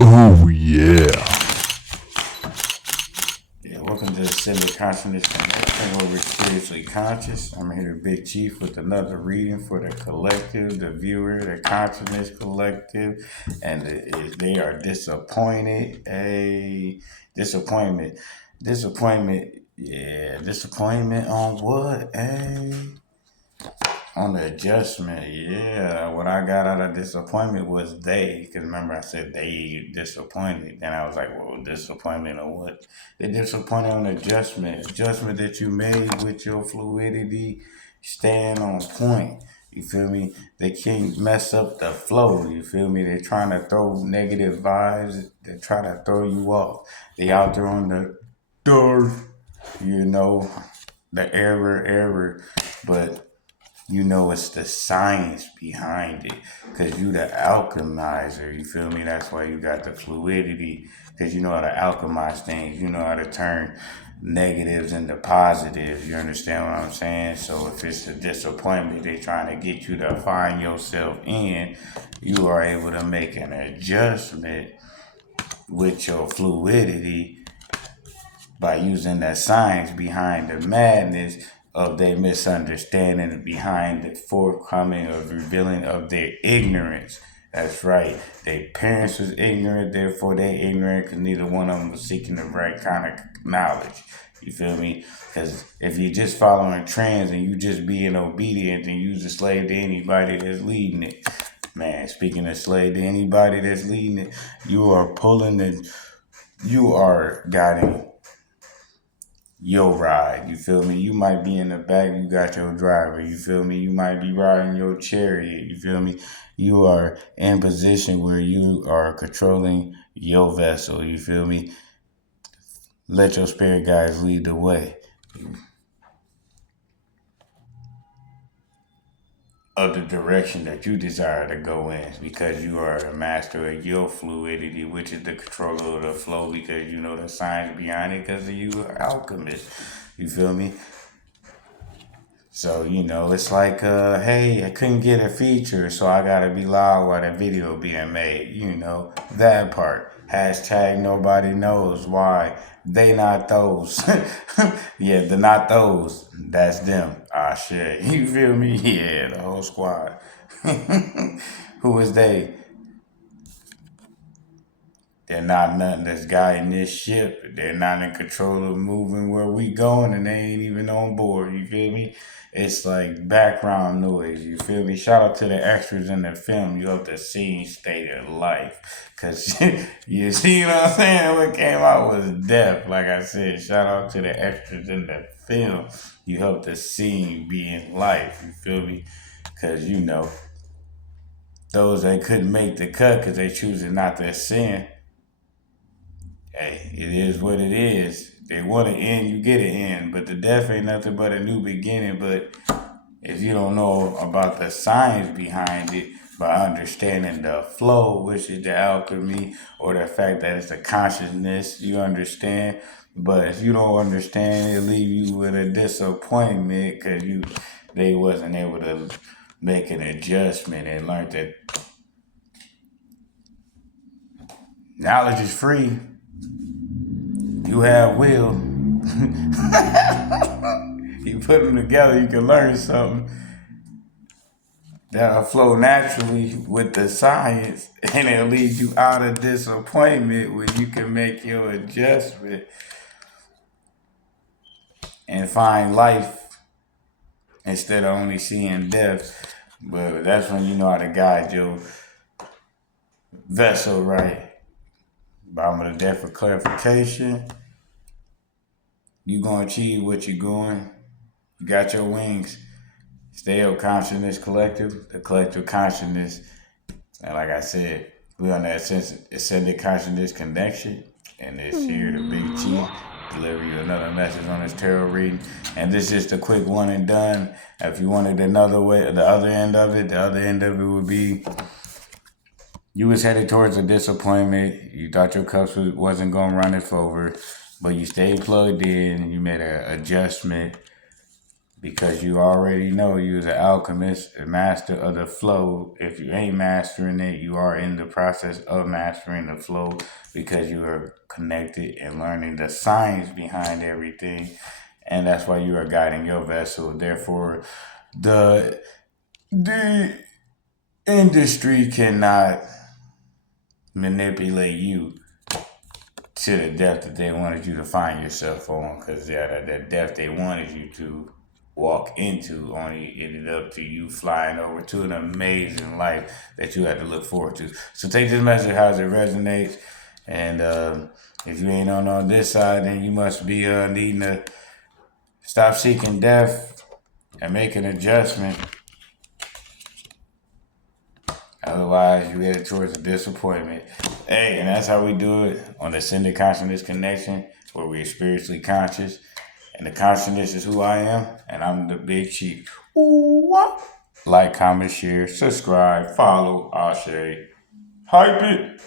Oh yeah. Yeah, welcome to the Ascended Consciousness Connection, where we're spiritually conscious. I'm here, Big Chief, with another reading for the collective, the viewer, the consciousness collective, and they are disappointed. A disappointment. Yeah, disappointment on what? On the adjustment, yeah. What I got out of disappointment was they, because remember I said they disappointed. Then I was like, well, disappointment or what? They disappointed on adjustment that you made with your fluidity, staying on point. You feel me? They can't mess up the flow. You feel me? They're trying to throw negative vibes. They try to throw you off. They out there on the door, you know, the error. But it's the science behind it, because you the alchemizer. You feel me? That's why you got the fluidity, because you know how to alchemize things. You know how to turn negatives into positives. You understand what I'm saying? So if it's a disappointment they trying to get you to find yourself in, you are able to make an adjustment with your fluidity by using that science behind the madness of their misunderstanding, behind the forthcoming of revealing of their ignorance. That's right. Their parents was ignorant, therefore they ignorant, because neither one of them was seeking the right kind of knowledge. You feel me? Because if you're just following trends and you just being obedient and you just slave to anybody that's leading it, man, speaking of slave to anybody that's leading it, you are guiding your ride. You feel me? You might be in the back, you got your driver. You feel me? You might be riding your chariot. You feel me? You are in position where you are controlling your vessel. You feel me? Let your spirit guides lead the way of the direction that you desire to go in, because you are a master of your fluidity, which is the control of the flow, because you know the science behind it, because you are alchemist. You feel me? So, it's like, hey, I couldn't get a feature, so I gotta be loud while the video being made. That part. Hashtag nobody knows why they not those. Yeah, the not those. That's them. Ah, shit. You feel me? Yeah, the whole squad. Who is they? They're not nothing that's guiding this ship. They're not in control of moving where we going, and they ain't even on board. You feel me? It's like background noise. You feel me? Shout out to the extras in the film. You helped the scene stay of life. Cause you see what I'm saying? What came out was death. Like I said, shout out to the extras in the film. You helped the scene be in life. You feel me? Cause those that couldn't make the cut because they choosing not to ascend. Hey, it is what it is. They want to end, you get an end. But the death ain't nothing but a new beginning. But if you don't know about the science behind it, by understanding the flow, which is the alchemy, or the fact that it's a consciousness, you understand. But if you don't understand, it leave you with a disappointment, because they wasn't able to make an adjustment and learn that knowledge is free. You have will. You put them together, you can learn something that'll flow naturally with the science, and it'll lead you out of disappointment when you can make your adjustment and find life instead of only seeing death. But that's when you know how to guide your vessel right. Bottom of the deck for clarification. You gonna achieve what you're going. You got your wings. Stay up, consciousness collective, the collective consciousness. And like I said, we on that ascended consciousness connection. And this here, the Big Chief, deliver you another message on this tarot reading. And this is just a quick one and done. If you wanted another way, the other end of it would be you was headed towards a disappointment. You thought your cups wasn't going to run it forward, but you stayed plugged in. You made an adjustment because you already know you're the alchemist, a master of the flow. If you ain't mastering it, you are in the process of mastering the flow because you are connected and learning the science behind everything. And that's why you are guiding your vessel. Therefore, the industry cannot manipulate you to the depth that they wanted you to find yourself on, because that depth they wanted you to walk into only ended up to you flying over to an amazing life that you had to look forward to. So take this message how it resonates, and if you ain't on this side, then you must be needing to stop seeking death and make an adjustment. Otherwise, you headed towards a disappointment. Hey, and that's how we do it on the Ascended Consciousness Connection, where we're spiritually conscious. And the consciousness is who I am, and I'm the big chief. Ooh, like, comment, share, subscribe, follow, Ashe, hype it.